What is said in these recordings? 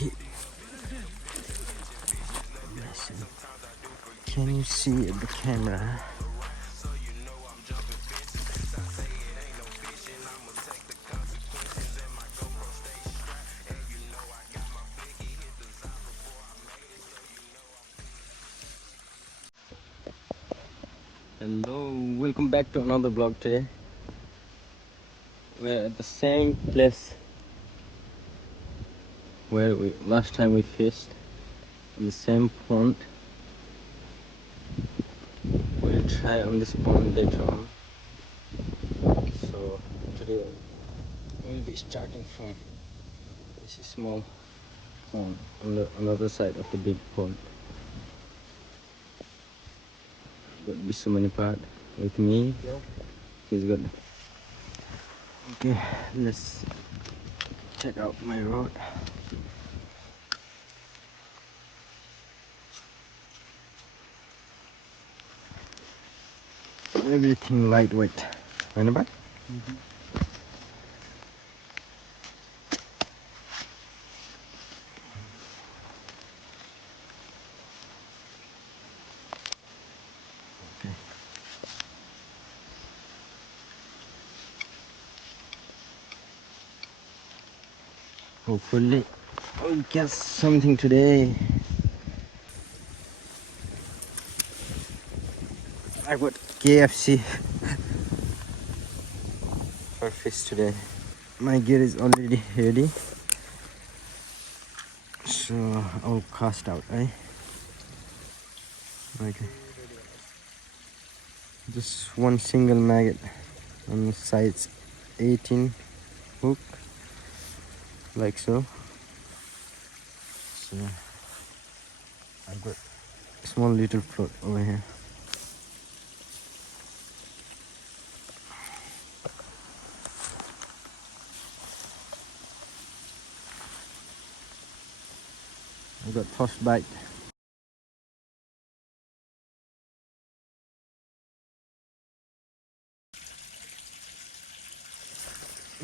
Okay. Can you see the camera? Hello, welcome back to another vlog today. We're at the same place where last time we fished, on the same pond. We'll try on this pond later on. So today we'll be starting from this small pond on the other side of the big pond. Got Fisherman part with me. He's good. Okay, let's check out my rod. Everything lightweight. Remember? Okay. Hopefully we'll catch something today. I got KFC for fish today. My gear is already ready, so I'll cast out, right? Okay. Just one single maggot on size 18 hook, like so. So I've got a small little float over here. I got first bite.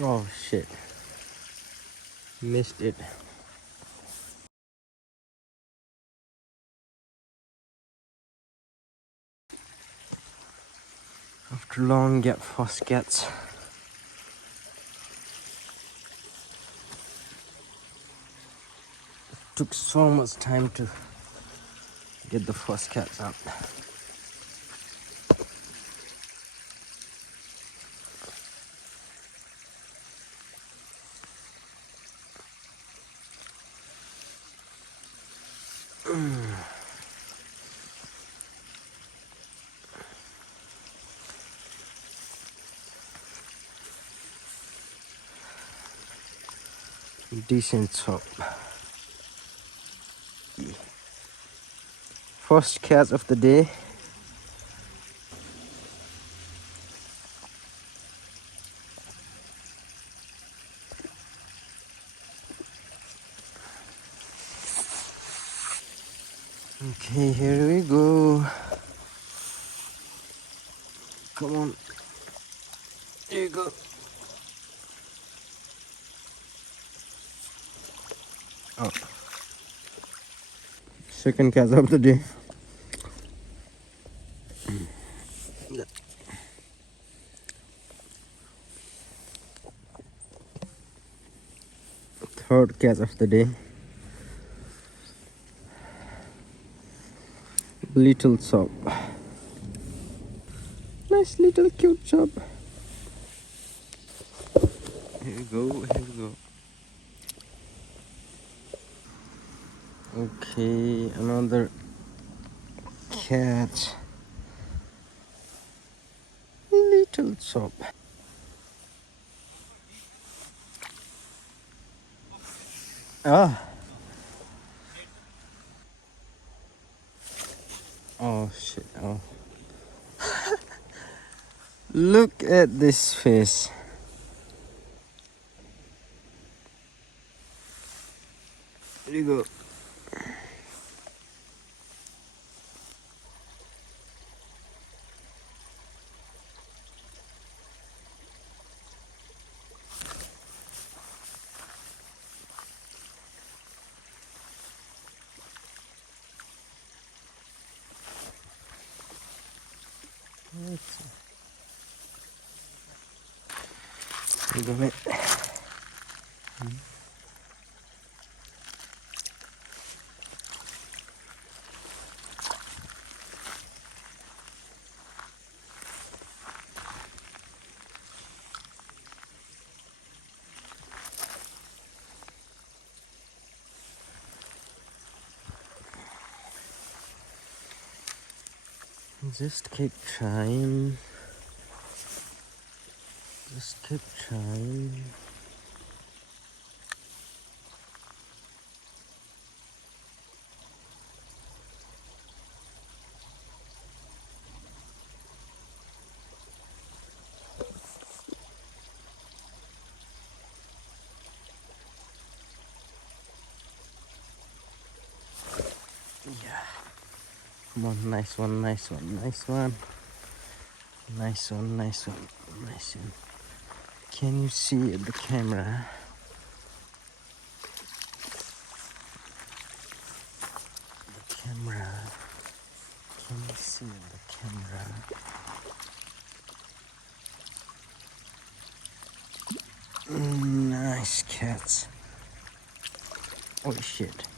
Oh shit, missed it. After long gap, first catch. Took so much time to get the first catch up. Decent chop. First catch of the day. Okay, here we go. Come on. Here you go. Oh. Second catch of the day. Third catch of the day. Little chop. Nice little cute chop. Here we go, here we go. Okay, another catch. Little chop. Ah. Oh shit. Oh. Look at this fish. Here you go. Look at it. Just keep trying. Just keep trying. Yeah. Come on, nice one, nice one, nice one. Nice one, nice one, nice one. Can you see the camera? The camera. Can you see the camera? Nice cats. Oh shit.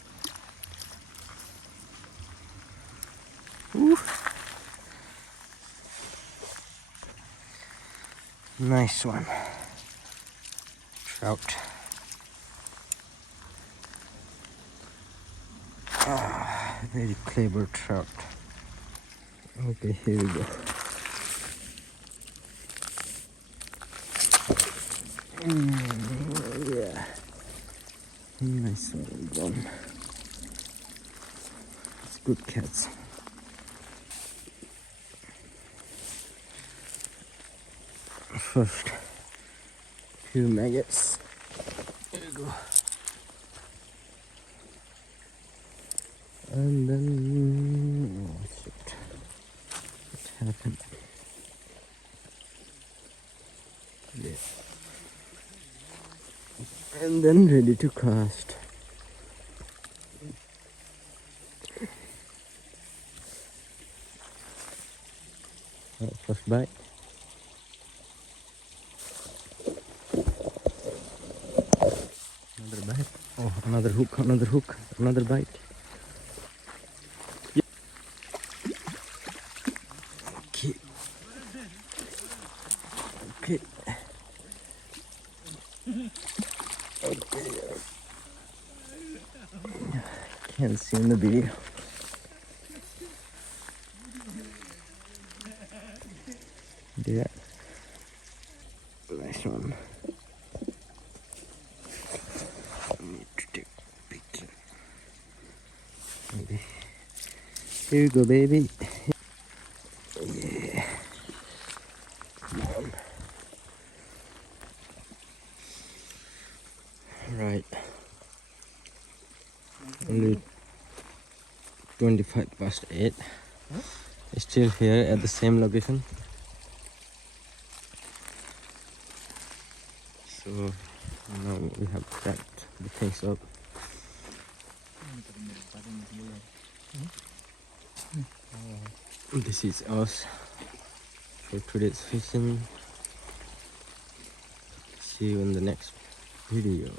Ooh. Nice one. Trout. Ah, very clever trout. Okay, here we go. Yeah. Nice one. It's good cats. First, few maggots. There you go. And then, oh shit, what happened? Yeah. And then ready to cast. First bite. Another bite. Oh, another hook, another bite. Yeah. Okay. Okay. Okay. Can't see in the video. Yeah. Nice one. I need to take a picture. Maybe. Here you go, baby. Yeah. Come on. Right. Only 8:25. Still here at the same location. So now we have packed the things up. This is us for today's fishing. See you in the next video.